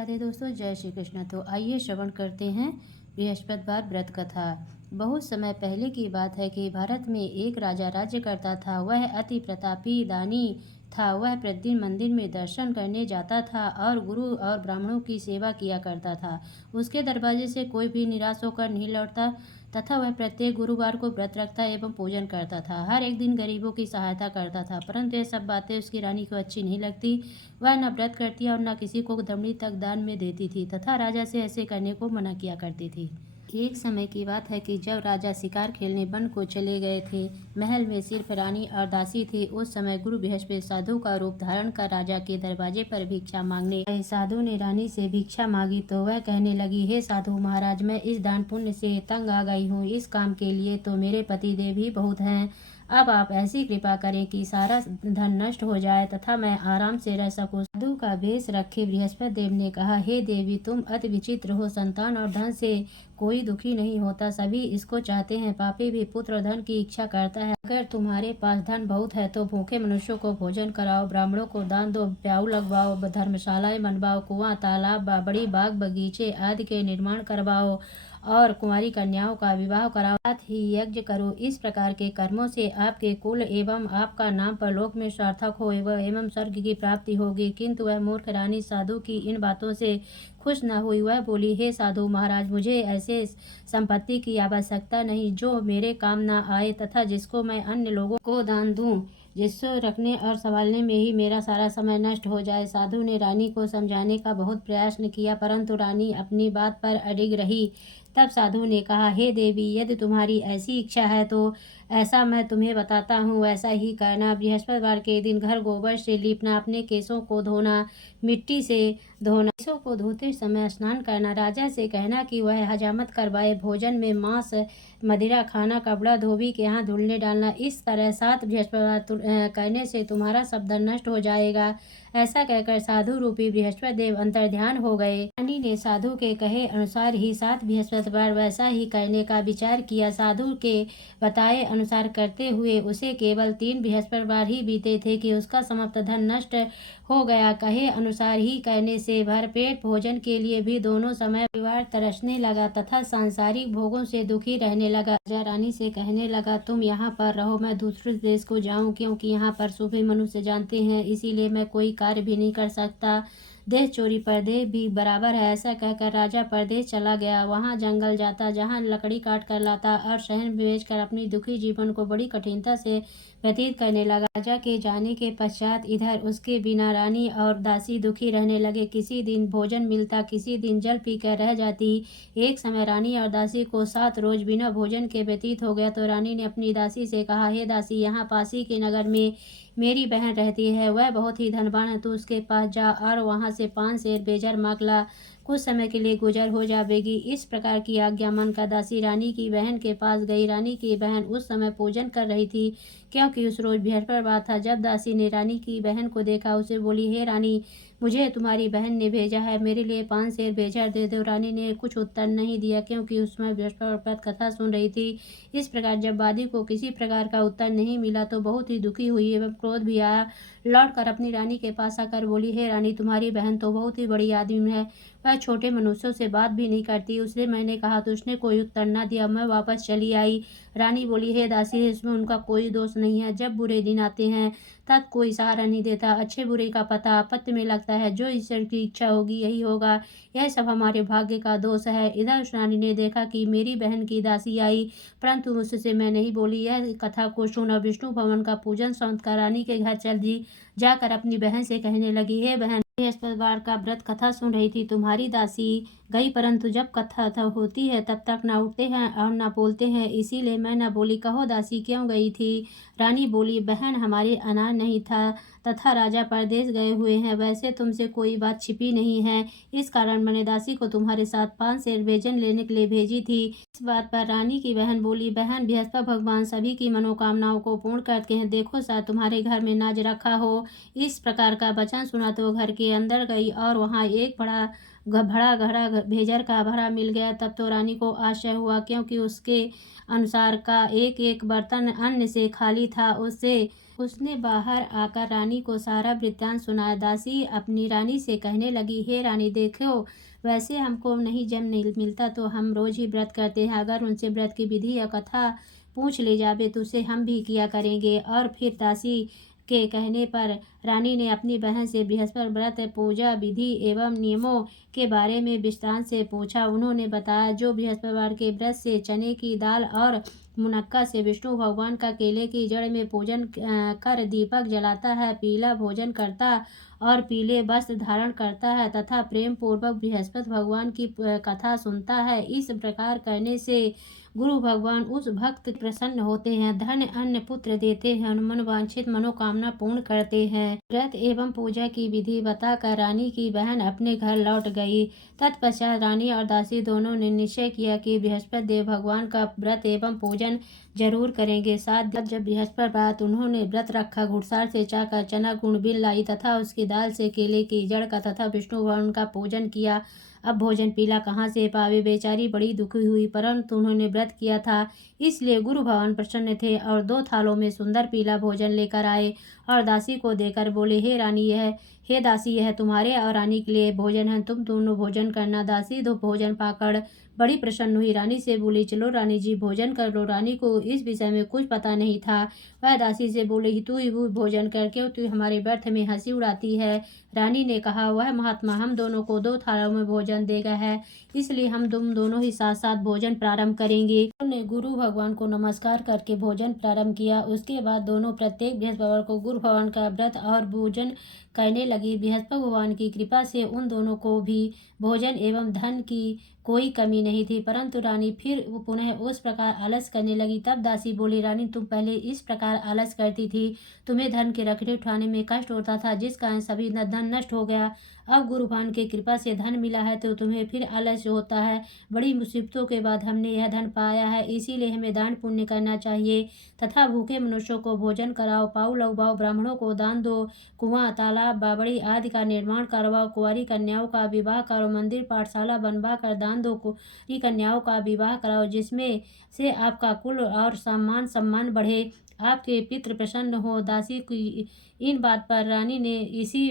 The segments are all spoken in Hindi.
राधे दोस्तों, जय श्री कृष्ण। तो आइए श्रवण करते हैं बृहस्पतिवार व्रत कथा। बहुत समय पहले की बात है कि भारत में एक राजा राज्य करता था। वह अति प्रतापी दानी था। वह प्रतिदिन मंदिर में दर्शन करने जाता था और गुरु और ब्राह्मणों की सेवा किया करता था। उसके दरवाजे से कोई भी निराश होकर नहीं लौटता तथा वह प्रत्येक गुरुवार को व्रत रखता एवं पूजन करता था। हर एक दिन गरीबों की सहायता करता था, परंतु ये सब बातें उसकी रानी को अच्छी नहीं लगती। वह न व्रत करती और न किसी को दमड़ी तक दान में देती थी तथा राजा से ऐसे करने को मना किया करती थी। एक समय की बात है कि जब राजा शिकार खेलने वन को चले गए थे, महल में सिर्फ रानी और दासी थी। उस समय गुरु बृहस्पति साधु का रूप धारण कर राजा के दरवाजे पर भिक्षा मांगने गए। साधु ने रानी से भिक्षा मांगी तो वह कहने लगी, हे साधु महाराज, मैं इस दान पुण्य से तंग आ गई हूँ। इस काम के लिए तो मेरे पति देव ही बहुत हैं। अब आप ऐसी कृपा करें कि सारा धन नष्ट हो जाए तथा मैं आराम से रह सकूं। साधु का वेश रखे बृहस्पति देव ने कहा, हे देवी, तुम अति विचित्र हो। संतान और धन से कोई दुखी नहीं होता, सभी इसको चाहते हैं। पापी भी पुत्र और धन की इच्छा करता है। अगर तुम्हारे पास धन बहुत है तो भूखे मनुष्यों को भोजन कराओ, ब्राह्मणों को दान दो, प्याऊ लगवाओ, धर्मशालाएं बनवाओ, कुआं, तालाब, बड़ी बाग बगीचे आदि के निर्माण करवाओ और कुंवारी कन्याओं का विवाह कराओ, साथ ही यज्ञ करो। इस प्रकार के कर्मों से आपके कुल एवं आपका नाम परलोक में सार्थक हो एवं स्वर्ग की प्राप्ति होगी। किंतु वह मूर्ख रानी साधु की इन बातों से खुश न हुई। वह बोली, हे साधु महाराज, मुझे ऐसे संपत्ति की आवश्यकता नहीं जो मेरे काम न आए तथा जिसको मैं अन्य लोगों को दान दूं, जिसको रखने और संभालने में ही मेरा सारा समय नष्ट हो जाए। साधु ने रानी को समझाने का बहुत प्रयास किया, परंतु रानी अपनी बात पर अडिग रही। तब साधु ने कहा, हे देवी, यदि तुम्हारी ऐसी इच्छा है तो ऐसा मैं तुम्हें बताता हूँ, वैसा ही करना। बृहस्पतिवार के दिन घर गोबर से लीपना, अपने केसों को धोना, मिट्टी से धोना, केसों को धोते समय स्नान करना, राजा से कहना कि वह हजामत करवाए, भोजन में मांस मदिरा खाना, कपड़ा धोबी के यहाँ धुलने डालना। इस तरह 7 बृहस्पतिवार करने से तुम्हारा सब धन नष्ट हो जाएगा। ऐसा कहकर साधु रूपी बृहस्पति देव अंतर्ध्यान हो गए। रानी ने साधु के कहे अनुसार ही 7 बृहस्पतिवार वैसा ही करने का विचार किया। साधु के बताए अनुसार करते हुए उसे केवल 3 बृहस्पतिवार ही बीते थे कि उसका समस्त धन नष्ट हो गया। कहे अनुसार ही करने से भरपेट भोजन के लिए भी दोनों समय परिवार तरसने लगा तथा सांसारिक भोगों से दुखी रहने लगा। राजा रानी से कहने लगा, तुम यहाँ पर रहो, मैं दूसरे देश को जाऊं, क्योंकि यहाँ पर सूफी मनुष्य जानते हैं, इसीलिए मैं कोई कार्य भी नहीं कर सकता। देश चोरी परदेश भी बराबर है। ऐसा कहकर राजा परदेश चला गया। वहाँ जंगल जाता, जहाँ लकड़ी काट कर लाता और शहर में बेचकर अपनी दुखी जीवन को बड़ी कठिनता से व्यतीत करने लगा। राजा के जाने के पश्चात इधर उसके बिना रानी और दासी दुखी रहने लगे। किसी दिन भोजन मिलता, किसी दिन जल पीकर रह जाती। एक समय रानी और दासी को 7 रोज बिना भोजन के व्यतीत हो गया तो रानी ने अपनी दासी से कहा, हे दासी, यहाँ पासी के नगर में मेरी बहन रहती है, वह बहुत ही धनवान है। तू उसके पास जा और वहाँ से 5 सेर बेजर मांग ला, कुछ समय के लिए गुजर हो जाएगी। इस प्रकार की आज्ञा मानकर दासी रानी की बहन के पास गई। रानी की बहन उस समय पूजन कर रही थी, क्योंकि उस रोज बृहस्पतिवार था। जब दासी ने रानी की बहन को देखा, उसे बोली, हे रानी, मुझे तुम्हारी बहन ने भेजा है, मेरे लिए 5 सेर बेजर दे दो। रानी ने कुछ उत्तर नहीं दिया, क्योंकि उसमें बृहस्पतिवार कथा सुन रही थी। इस प्रकार जब वादी को किसी प्रकार का उत्तर नहीं मिला तो बहुत ही दुखी हुई एवं क्रोध भी आया। लौट कर अपनी रानी के पास आकर बोली, हे रानी, तुम्हारी बहन तो बहुत ही बड़ी आदमी है, वह छोटे मनुष्यों से बात भी नहीं करती। उससे मैंने कहा तो उसने कोई उत्तर न दिया, मैं वापस चली आई। रानी बोली, हे दासी, इसमें उनका कोई दोष नहीं है। जब बुरे दिन आते हैं तब कोई सहारा नहीं देता। अच्छे बुरे का पता आपत्ति में लगता है। जो ईश्वर की इच्छा होगी यही होगा। यह सब हमारे भाग्य का दोष है। इधर उस रानी ने देखा कि मेरी बहन की दासी आई, परंतु उससे मैं नहीं बोली। यह कथा को सुन विष्णु भवन का पूजन समाप्त कर रानी के घर चल दी। जाकर अपनी बहन से कहने लगी, हे बहन, बृहस्पतिवार का व्रत कथा सुन रही थी, तुम्हारी दासी गई, परंतु जब कथा होती है तब तक न उठते हैं और न बोलते हैं, इसीलिए मैं न बोली। कहो दासी, क्यों गई थी? रानी बोली, बहन, हमारे अनाज नहीं था तथा राजा परदेश गए हुए हैं। वैसे तुमसे कोई बात छिपी नहीं है, इस कारण मैंने दासी को तुम्हारे साथ 5 सेर बेजन लेने के लिए भेजी थी। इस बात पर रानी की बहन बोली, बहन, बृहस्पति भगवान सभी की मनोकामनाओं को पूर्ण करते हैं, देखो शायद तुम्हारे घर में नाज रखा हो। इस प्रकार का वचन सुना तो घर के अंदर गई और वहाँ एक बड़ा घड़ा भेजर का भरा मिल गया। तब तो रानी को आश्चर्य हुआ, क्योंकि उसके अनुसार का एक एक बर्तन अन्न से खाली था। उससे उसने बाहर आकर रानी को सारा वृत्तांत सुनाया। दासी अपनी रानी से कहने लगी, हे रानी, देखो, वैसे हमको नहीं जम नहीं मिलता तो हम रोज ही व्रत करते हैं। अगर उनसे व्रत की विधि या कथा पूछ ले जावे तो उसे हम भी किया करेंगे। और फिर दासी के कहने पर रानी ने अपनी बहन से बृहस्पति व्रत पूजा विधि एवं नियमों के बारे में विस्तार से पूछा। उन्होंने बताया, जो बृहस्पतिवार के व्रत से चने की दाल और मुनक्का से विष्णु भगवान का केले की जड़ में पूजन कर दीपक जलाता है, पीला भोजन करता और पीले वस्त्र धारण करता है तथा प्रेम पूर्वक बृहस्पति भगवान की कथा सुनता है, इस प्रकार करने से गुरु भगवान उस भक्त प्रसन्न होते हैं, धन अन्न पुत्र देते हैं, मनोवांछित मनोकामना पूर्ण करते हैं। व्रत एवं पूजा की विधि बताकर रानी की बहन अपने घर लौट गई। तत्पश्चात रानी और दासी दोनों ने निश्चय किया कि बृहस्पति देव भगवान का व्रत एवं पूजन जरूर करेंगे। साथ जब बृहस्पतिवार उन्होंने व्रत रखा, घुड़सार से चाकर चना गुण बिल लाई तथा उसकी दाल से केले की जड़ का तथा विष्णु भगवान का पूजन किया। अब भोजन पीला कहाँ से पावे, बेचारी बड़ी दुखी हुई, परंतु उन्होंने व्रत किया था इसलिए गुरु भगवान प्रसन्न थे और 2 थालों में सुंदर पीला भोजन लेकर आए और दासी को देकर बोले, हे दासी, यह तुम्हारे और रानी के लिए भोजन है, तुम दोनों भोजन करना। दासी दो भोजन पाकर बड़ी प्रसन्न हुई, रानी से बोली, चलो रानी जी भोजन कर लो। रानी को इस विषय में कुछ पता नहीं था। वह दासी से बोली, तू ही भोजन करके तू हमारे व्यर्थ में हंसी उड़ाती है। रानी ने कहा, वह महात्मा हम दोनों को 2 थालों में भोजन देगा है, इसलिए हम तुम दोनों ही साथ साथ भोजन प्रारंभ करेंगे। उन्होंने गुरु भगवान को नमस्कार करके भोजन प्रारंभ किया। उसके बाद दोनों प्रत्येक बृहस्पतिवार को गुरु भगवान का व्रत और भोजन करने लगी। बृहस्पति भगवान की कृपा से उन दोनों को भी भोजन एवं धन की कोई कमी नहीं थी, परंतु रानी फिर पुनः उस प्रकार आलस करने लगी। तब दासी बोली, रानी, तुम पहले इस प्रकार आलस करती थी, तुम्हें धन के रखड़े उठाने में कष्ट होता था, जिस कारण सभी धन नष्ट हो गया। अब गुरु भगवान की कृपा से धन मिला है तो तुम्हें फिर आलस होता है। बड़ी मुसीबतों के बाद हमने यह धन पाया है, इसीलिए हमें दान पुण्य करना चाहिए तथा भूखे मनुष्यों को भोजन कराओ, पाऊ लगवाओ, ब्राह्मणों को दान दो, कुआं तालाब बावड़ी आदि का निर्माण करवाओ, कुंवारी कन्याओं का विवाह करो, मंदिर पाठशाला बनवा कर दान दो, कुंवारी कन्याओं का विवाह कराओ, जिसमें से आपका कुल और सम्मान बढ़े, आपके पितृ प्रसन्न हो। दासी की इन बात पर रानी ने इसी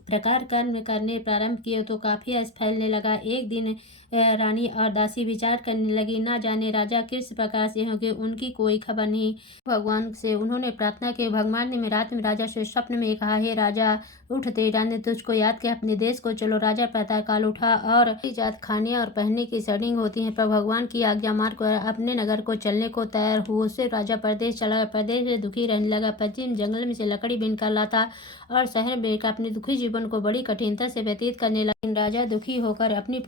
प्रकार कर्म करने प्रारंभ किए तो काफी यश फैलने लगा। एक दिन रानी और दासी विचार करने लगी, ना जाने राजा किस प्रकार से होंगे, उनकी कोई खबर नहीं। भगवान से उन्होंने प्रार्थना की। भगवान ने रात में राजा से स्वप्न में कहा, हे राजा, उठ, तेरा ने तुझको याद के अपने देश को चलो। राजा प्रातः काल उठा और जात खाने और पहनने की सड़िंग होती है, पर भगवान की आज्ञा मार कर अपने नगर को चलने को तैयार हुआ। उससे राजा प्रदेश चला, प्रदेश में दुखी रहने लगा। पश्चिम जंगल में से लकड़ी बीनकर लाता और शहर में अपने दुखी जीवन को बड़ी कठिनता से व्यतीत करने लगे। राजा दुखी होकर अपनी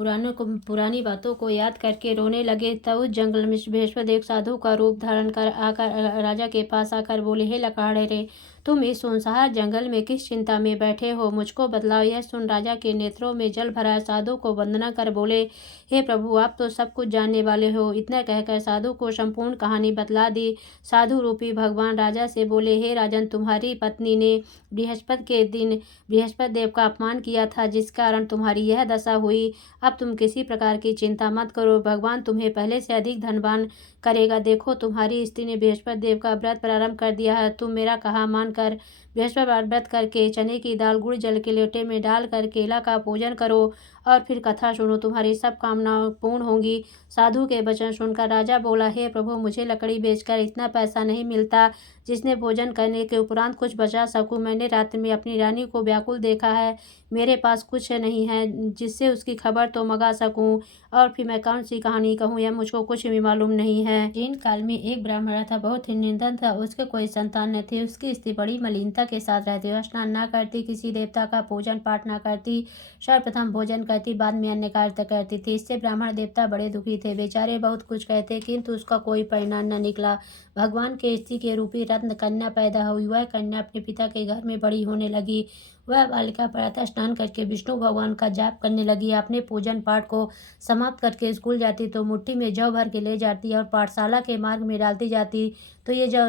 पुरानी बातों को याद करके रोने लगे। तब उस जंगल में बृहस्पति एक साधु का रूप धारण कर आकर राजा के पास आकर बोले, हे लकाड़े रे, तुम इस सुनसान जंगल में किस चिंता में बैठे हो, मुझको बतलाओ। यह सुन राजा के नेत्रों में जल भरा। साधु को वंदना कर बोले, हे प्रभु, आप तो सब कुछ जानने वाले हो। इतना कहकर साधु को संपूर्ण कहानी बतला दी। साधु रूपी भगवान राजा से बोले, हे राजन, तुम्हारी पत्नी ने बृहस्पति के दिन बृहस्पति देव का अपमान किया था, जिस कारण तुम्हारी यह दशा हुई। अब तुम किसी प्रकार की चिंता मत करो, भगवान तुम्हें पहले से अधिक धनवान करेगा। देखो, तुम्हारी स्त्री ने बृहस्पति देव का व्रत प्रारंभ कर दिया है। तुम मेरा कहा मानकर बृहस्पतिवार व्रत करके चने की दाल गुड़ जल के लोटे में डालकर केला का पूजन करो और फिर कथा सुनो, तुम्हारी सब कामनाएं पूर्ण होंगी। साधु के वचन सुनकर राजा बोला, हे प्रभु, मुझे लकड़ी बेचकर इतना पैसा नहीं मिलता जिसने भोजन करने के उपरांत कुछ बचा सकूं। मैंने रात में अपनी रानी को व्याकुल देखा है, मेरे पास कुछ नहीं है जिससे उसकी खबर तो मंगा सकूं, और फिर मैं कौन सी कहानी कहूँ, यह मुझको कुछ भी मालूम नहीं है। जीन काल में एक ब्राह्मण था, बहुत ही निर्धन था, उसके कोई संतान न थी। उसकी स्त्री बड़ी मलिनता के साथ रहती, स्नान न करती, किसी देवता का पूजन पाठ न करती, सर्वप्रथम भोजन करती, बाद में अन्य कार्य करती थी। इससे ब्राह्मण देवता बड़े दुखी थे, बेचारे बहुत कुछ कहते किंतु उसका कोई परिणाम न निकला। भगवान के स्त्री के रूपी रत्न कन्या पैदा हुई। वह कन्या अपने पिता के घर में बड़ी होने लगी। वह बालिका प्रातः स्नान करके विष्णु भगवान का जाप करने लगी। अपने पूजन पाठ को समाप्त करके स्कूल जाती तो मुट्ठी में जौ भर के ले जाती और पाठशाला के मार्ग में डालती जाती तो ये जौ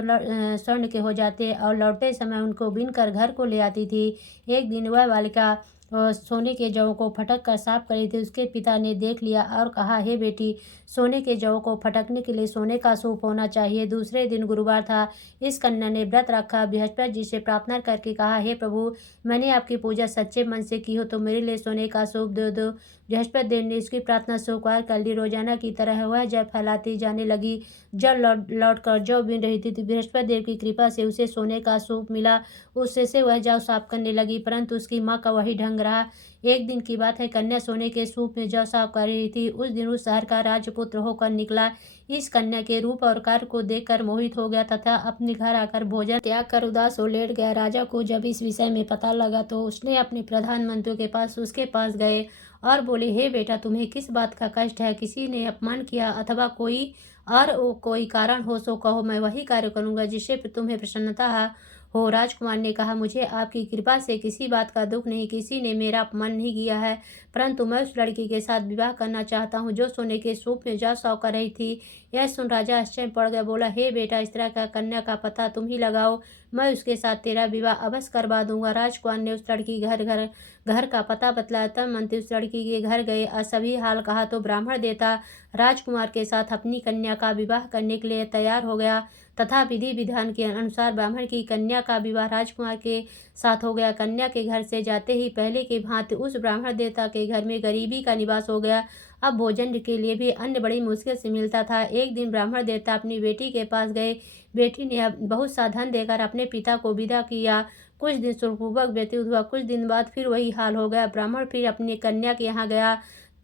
स्वर्ण के हो जाते और लौटते समय उनको बीन कर घर को ले आती थी। एक दिन वह बालिका सोने के जौ को फटक कर साफ कर रही थी। उसके पिता ने देख लिया और कहा, हे बेटी, सोने के जौ को फटकने के लिए सोने का सूप होना चाहिए। दूसरे दिन गुरुवार था। इस कन्या ने व्रत रखा, बृहस्पति जी से प्रार्थना करके कहा, हे प्रभु, मैंने आपकी पूजा सच्चे मन से की हो तो मेरे लिए सोने का सूप दे दो। बृहस्पति देव ने इसकी प्रार्थना स्वीकार कर ली। रोजाना की तरह वह जल फैलाती जाने लगी। जल लौट कर जौ बीन रही थी। बृहस्पति देव की कृपा से उसे सोने का सूप मिला। उससे से वह जौ साफ करने लगी, परंतु उसकी माँ का वही ढंग रहा। एक दिन की बात है, कन्या सोने के सूप में जौ साफ कर रही थी। उस दिन उस शहर का राजपुत्र होकर निकला। इस कन्या के रूप और कार्य को देखकर मोहित हो गया तथा अपने घर आकर भोजन त्याग कर उदास हो लेट गया। राजा को जब इस विषय में पता लगा तो उसने अपने प्रधानमंत्री के पास उसके पास गए और बोले, हे बेटा, तुम्हें किस बात का कष्ट है? किसी ने अपमान किया अथवा कोई कारण हो सो कहो, मैं वही कार्य करूंगा जिससे तुम्हें प्रसन्नता हो। राजकुमार ने कहा, मुझे आपकी कृपा से किसी बात का दुख नहीं, किसी ने मेरा अपमान नहीं किया है, परंतु मैं उस लड़की के साथ विवाह करना चाहता हूँ जो सोने के सूप में जौ साफ कर रही थी। यह सुन राजा आश्चर्य पड़ गया। बोला, हे बेटा, इस तरह का कन्या का पता तुम ही लगाओ, मैं उसके साथ तेरा विवाह अवश्य करवा दूंगा। राजकुमार ने उस लड़की घर का पता बतलाया। तब मंत्री उस लड़की के घर गए और सभी हाल कहा तो ब्राह्मण देवता राजकुमार के साथ अपनी कन्या का विवाह करने के लिए तैयार हो गया तथा विधि विधान के अनुसार ब्राह्मण की कन्या का विवाह राजकुमार के साथ हो गया। कन्या के घर से जाते ही पहले की भांति उस ब्राह्मण देवता के घर में गरीबी का निवास हो गया। अब भोजन के लिए भी अन्न बड़ी मुश्किल से मिलता था। एक दिन ब्राह्मण देवता अपनी बेटी के पास गए। बेटी ने बहुत सा धन देकर अपने पिता को विदा किया। कुछ दिन सुखपूर्वक व्यतीत हुआ। कुछ दिन बाद फिर वही हाल हो गया। ब्राह्मण फिर अपनी कन्या के यहाँ गया।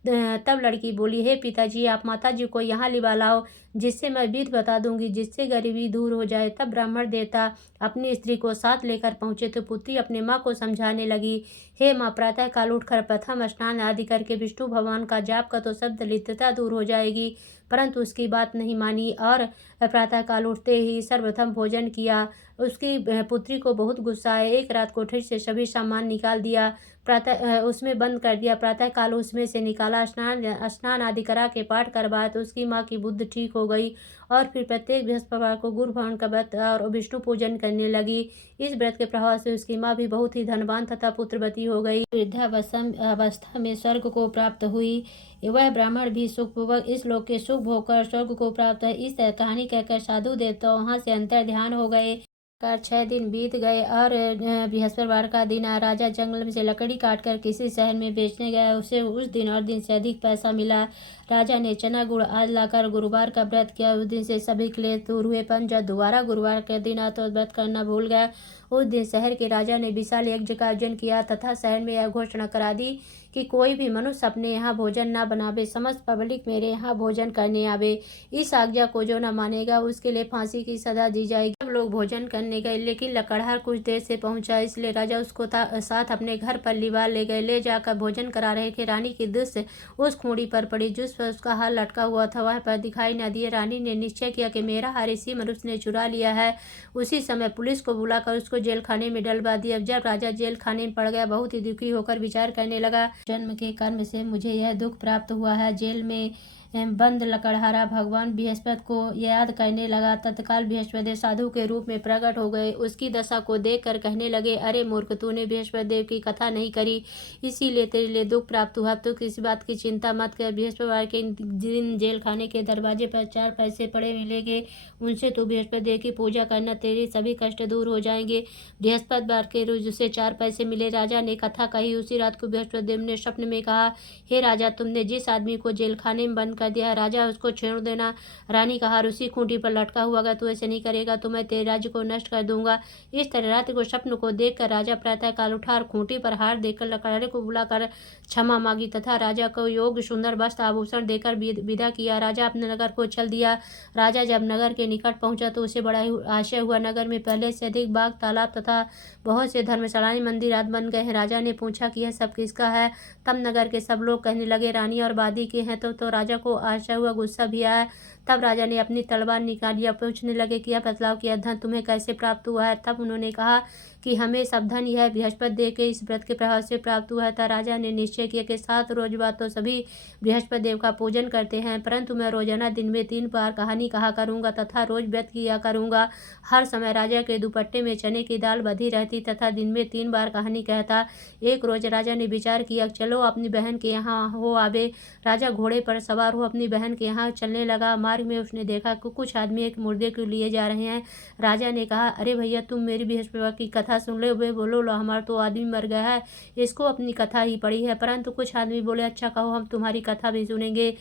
तब लड़की बोली, हे पिताजी, आप माताजी को यहाँ लिवा लाओ, जिससे मैं विधि बता दूंगी, जिससे गरीबी दूर हो जाए। तब ब्राह्मण देवता अपनी स्त्री को साथ लेकर पहुंचे तो पुत्री अपने माँ को समझाने लगी, हे माँ, प्रातः काल उठकर प्रथम स्नान आदि करके विष्णु भगवान का जाप कर तो सब दरिद्रता दूर हो जाएगी। परंतु उसकी बात नहीं मानी और प्रातः काल उठते ही सर्वप्रथम भोजन किया। उसकी पुत्री को बहुत गुस्सा आया। एक रात कोठरी से सभी सामान निकाल दिया, प्रातः उसमें बंद कर दिया। प्रातः काल उसमें से निकाला, स्नान आदि करा के पाठ करवाया तो उसकी माँ की बुद्धि ठीक हो गई और फिर प्रत्येक बृहस्पतिवार को गुरु भवन का व्रत और विष्णु पूजन करने लगी। इस व्रत के प्रभाव से उसकी माँ भी बहुत ही धनवान तथा पुत्रवती हो गई। वृद्धावस्था में स्वर्ग को प्राप्त हुई। वह ब्राह्मण भी सुखपूर्वक इस लोक के सुख भोग कर स्वर्ग को प्राप्त है। इस कहानी कहकर साधु देवता वहां से अंतर ध्यान हो गए। 6 दिन बीत गए और बृहस्पतिवार का दिन आया। राजा जंगल में से लकड़ी काटकर किसी शहर में बेचने गया। उसे उस दिन और दिन से अधिक पैसा मिला। राजा ने चना गुड़ आदि लाकर गुरुवार का व्रत किया। उस दिन से सभी क्लेश दूर हुए, पर जब दोबारा गुरुवार का दिन आया तो व्रत करना भूल गया। उस दिन शहर के राजा ने विशाल यज्ञ का आयोजन किया तथा शहर में यह घोषणा करा दी कि कोई भी मनुष्य अपने यहाँ भोजन न बनावे, समस्त पब्लिक मेरे यहाँ भोजन करने आवे। इस आज्ञा को जो न मानेगा उसके लिए फांसी की सजा दी जाएगी। सब लोग भोजन करने गए, लेकिन लकड़हार कुछ देर से पहुंचा, इसलिए राजा उसको साथ अपने घर पर लिवा ले गए। ले जाकर भोजन करा रहे थे। रानी की दृष्टि उस खूंटी पर पड़ी जिस पर उसका हार लटका हुआ था। वह पर दिखाई न दिए। रानी ने निश्चय किया कि मेरा हार इसी मनुष्य ने चुरा लिया है। उसी समय पुलिस को बुलाकर उसको जेल खाने में डलवा दिया। जब राजा जेल खाने में पड़ गया, बहुत ही दुखी होकर विचार करने लगा, जन्म के कर्म से मुझे यह दुख प्राप्त हुआ है। जेल में बंद लकड़हारा भगवान बृहस्पति को याद करने लगा। तत्काल बृहस्पति साधु के रूप में प्रकट हो गए। उसकी दशा को देखकर कहने लगे, अरे मूर्ख, तूने बृहस्पति देव की कथा नहीं करी, इसीलिए तेरे लिए दुख प्राप्त हुआ। तो किसी बात की चिंता मत कर। बृहस्पतिवार के दिन जेल खाने के दरवाजे पर 4 पैसे पड़े मिलेंगे, उनसे तू बृहस्पति देव की पूजा करना, तेरे सभी कष्ट दूर हो जाएंगे। बृहस्पतिवार के रोज उसे 4 पैसे मिले। राजा ने कथा कही। उसी रात को बृहस्पति देव ने स्वप्न में कहा, हे राजा, तुमने जिस आदमी को जेल खाने में बंद कर दिया है, राजा उसको छोड़ देना। रानी का हार उसी खूंटी पर लटका हुआ, अगर तू ऐसे नहीं करेगा तो मैं तेरे राज्य को नष्ट कर दूंगा। इस तरह रात्रि को स्वप्न को देखकर राजा प्रातः काल उठा और खूंटी पर हार देकर लकड़हारे को बुलाकर क्षमा मांगी तथा राजा को योग्य सुंदर वस्त्र आभूषण देकर विदा किया। राजा अपने नगर को चल दिया। राजा जब नगर के निकट पहुंचा तो उसे बड़ा आश्चर्य हुआ। नगर में पहले से अधिक बाग, तालाब तथा बहुत से धर्मशालाएं, मंदिर आदि बन गए हैं। राजा ने पूछा कि यह सब किसका है? तब नगर के सब लोग कहने लगे, रानी और वादी के हैं। तो राजा को आश्चर्य हुआ, गुस्सा भी आया। तब राजा ने अपनी तलवार निकाली और पूछने लगे कि अब बतलाओ कि यह धन तुम्हें कैसे प्राप्त हुआ है। तब उन्होंने कहा कि हमें सब धन यह बृहस्पति देव के इस व्रत के प्रभाव से प्राप्त हुआ था। राजा ने निश्चय किया कि 7 रोज बाद तो सभी बृहस्पति देव का पूजन करते हैं, परंतु मैं रोजाना दिन में 3 बार कहानी कहा करूंगा तथा रोज व्रत किया करूंगा। हर समय राजा के दुपट्टे में चने की दाल बधी रहती तथा दिन में 3 बार कहानी कहता। एक रोज राजा ने विचार किया, चलो अपनी बहन के यहाँ हो आवे। राजा घोड़े पर सवार हो अपनी बहन के यहाँ चलने लगा। मार्ग में उसने देखा कि कुछ आदमी एक मुर्दे को लिए जा रहे हैं। राजा ने कहा, अरे भैया, तुम मेरी बृहस्पति की कथा सुन ले। वे बोलो, लो हमारा तो आदमी मर गया है, इसको अपनी कथा ही पड़ी है। परंतु कुछ आदमी बोले, अच्छा कहो, हम तुम्हारी कथा भी सुनेंगे।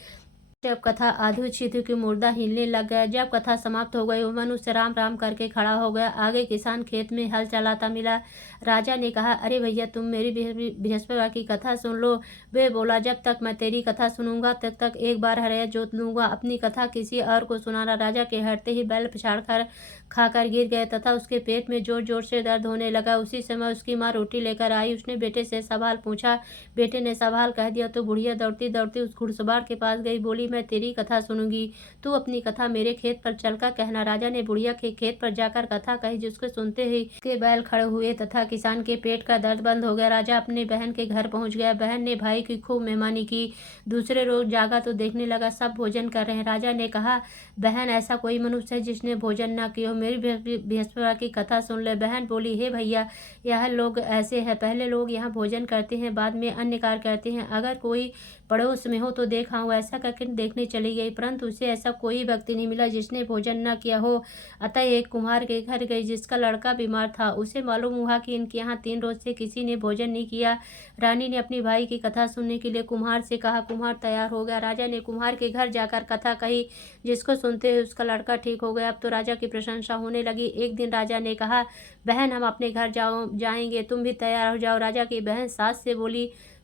जब कथा आधी हुई थी कि मुर्दा हिलने लग गया। जब कथा समाप्त हो गई, वो मनुष्य राम राम करके खड़ा हो गया। आगे किसान खेत में हल चलाता मिला। राजा ने कहा, अरे भैया, तुम मेरी बृहस्पति की कथा सुन लो। वे बोला, जब तक मैं तेरी कथा सुनूंगा तब तक एक बार हरया जोत लूंगा। अपनी कथा किसी और को सुनाना। राजा के हटते ही बैल पछाड़ कर खाकर गिर गए तथा उसके पेट में जोर जोर से दर्द होने लगा। उसी समय उसकी माँ रोटी लेकर आई। उसने बेटे से सवाल पूछा। बेटे ने सवाल कह दिया तो बुढ़िया दौड़ती दौड़ती उस घुड़सवार के पास गई। बोली, मैं तेरी कथा सुनूंगी, तू अपनी कथा मेरे खेत पर चलकर कहना। राजा ने बुढ़िया के खेत पर जाकर कथा कही, जिसको सुनते ही के बैल खड़े हुए तथा किसान के पेट का दर्द बंद हो गया। राजा अपनी बहन के घर पहुंच गया। बहन ने भाई की खूब मेहमानी की। दूसरे रोज जागा तो देखने लगा सब भोजन कर रहे हैं। राजा ने कहा, बहन, ऐसा कोई मनुष्य है जिसने भोजन न किया हो, मेरी बृहस्पति की कथा सुन ले। बहन बोली, हे भैया, यह लोग ऐसे हैं, पहले लोग यहाँ भोजन करते हैं, बाद में अन्य कार्य करते हैं। अगर कोई पड़ोस में हो तो देखा हूँ। ऐसा करके देखने चली गई, परंतु उसे ऐसा कोई व्यक्ति नहीं मिला जिसने भोजन न किया हो। अतः एक कुम्हार के घर गई जिसका लड़का बीमार था। उसे मालूम हुआ कि इनके यहाँ 3 रोज से किसी ने भोजन नहीं किया। रानी ने अपनी भाई की कथा सुनने के लिए कुम्हार से कहा। कुम्हार तैयार हो गया। राजा ने कुम्हार के घर जाकर कथा कही, जिसको सुनते हुए उसका लड़का ठीक हो गया। अब तो राजा की प्रशंसा होने लगी। एक दिन राजा ने कहा, बहन, हम अपने घर जाएंगे, तुम भी तैयार हो जाओ। राजा की बहन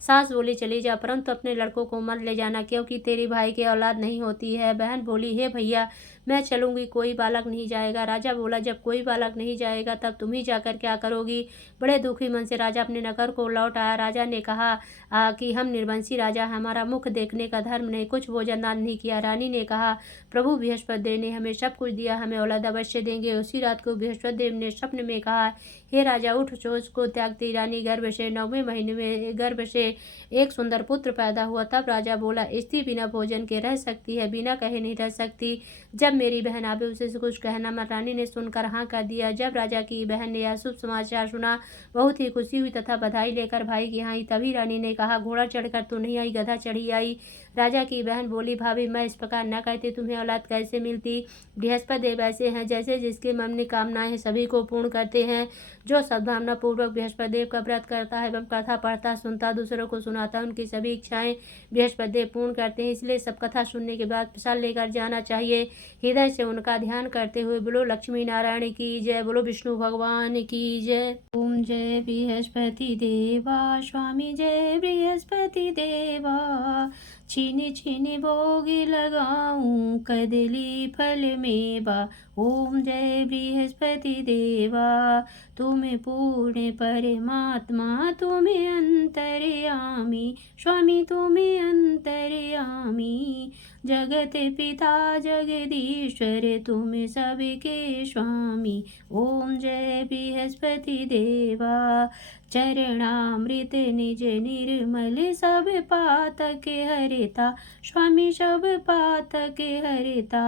सास बोली, चली जा, परंतु अपने लड़कों को मत ले जाना, क्योंकि तेरी भाई की औलाद नहीं होती है। बहन बोली, हे भैया, मैं चलूंगी, कोई बालक नहीं जाएगा। राजा बोला, जब कोई बालक नहीं जाएगा तब तुम ही जाकर क्या करोगी। बड़े दुखी मन से राजा अपने नगर को लौट आया। राजा ने कहा कि हम निर्वंशी राजा, हमारा मुख देखने का धर्म नहीं, कुछ भोजन दान नहीं किया। रानी ने कहा, प्रभु बृहस्पति देव ने हमें सब कुछ दिया, हमें औलाद अवश्य देंगे। उसी रात को बृहस्पति देव ने स्वप्न में कहा, हे राजा, उठ, सोच को त्यागती रानी गर्भ से 9वें महीने में गर्भ से एक सुंदर पुत्र पैदा हुआ। तब राजा बोला, स्त्री बिना भोजन के रह सकती है, बिना कहे नहीं रह सकती। जब मेरी बहन आवे उसे कुछ कहना मत। रानी ने सुनकर हाँ कर दिया। जब राजा की बहन ने यह शुभ समाचार सुना, बहुत ही खुशी हुई तथा बधाई लेकर भाई की यहाँ आई। तभी रानी ने कहा, घोड़ा चढ़कर तो नहीं आई, गधा चढ़ी आई। राजा की बहन बोली, भाभी, मैं इस प्रकार न कहती, तुम्हें औलाद कैसे मिलती। बृहस्पति देव ऐसे हैं, जैसे जिसके मन में कामनाएं हैं सभी को पूर्ण करते हैं। जो सद्भावना पूर्वक बृहस्पति देव का व्रत करता है एवं कथा पढ़ता, सुनता, दूसरों को सुनाता, उनकी सभी इच्छाएं बृहस्पति देव पूर्ण करते हैं। इसलिए सब कथा सुनने के बाद प्रसाद लेकर जाना चाहिए। हृदय से उनका ध्यान करते हुए बोलो लक्ष्मी नारायण की जय, बोलो विष्णु भगवान की जय। ओम जय बृहस्पति देवा, स्वामी जय बृहस्पति देवा। छीनी छीनी भोग लगाऊं, कदली फल मेवा। ओम जय बृहस्पति देवा, तुम्हें पूर्ण परमात्मा, तुम्हें अंतर्यामी, स्वामी तुम्हें अंतर्यामी। जगत पिता जगदीश्वर, तुम सबके स्वामी। ओम जय बृहस्पति देवा। चरणामृत निज निर्मल, सब पातक हरिता, स्वामी सब पातक हरिता।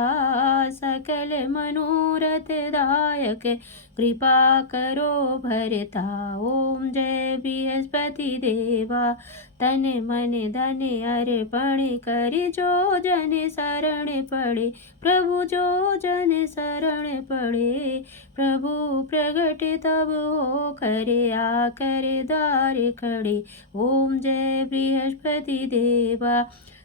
सकल मनोरथ दायक, कृपा करो भरता। ओम जय बृहस्पति देवा। तन मन धन अर्पण कर, जो जन शरण पड़े, प्रभु जो जन शरण पड़े। प्रभु प्रगट तब हो करे, आकर द्वार खड़े। ओम जय बृहस्पति देवा।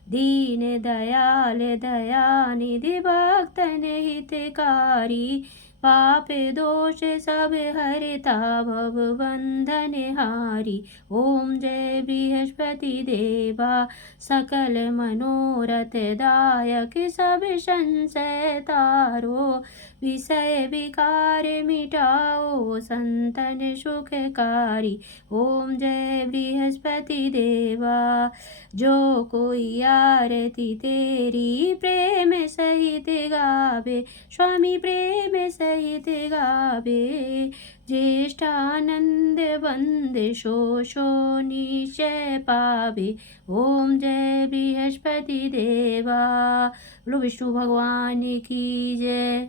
दीन दयाल दयानिधि, भक्तन हितकारी, पापे दोष सब हरिता भव बंधन हारी। ओम जय बृहस्पति देवा सकल मनोरथ दायक सब संशय तारो। विषय विकार मिटाओ संतन सुखकारी। ओम जय बृहस्पति देवा जो कोई आरती तेरी प्रेम सहित गावे। स्वामी प्रेम सहित गावे। ज्येष्ठानंद बंद शो शो निश्चय पावे। ओम जय बृहस्पति देवा। बोलो विष्णु भगवान की जय।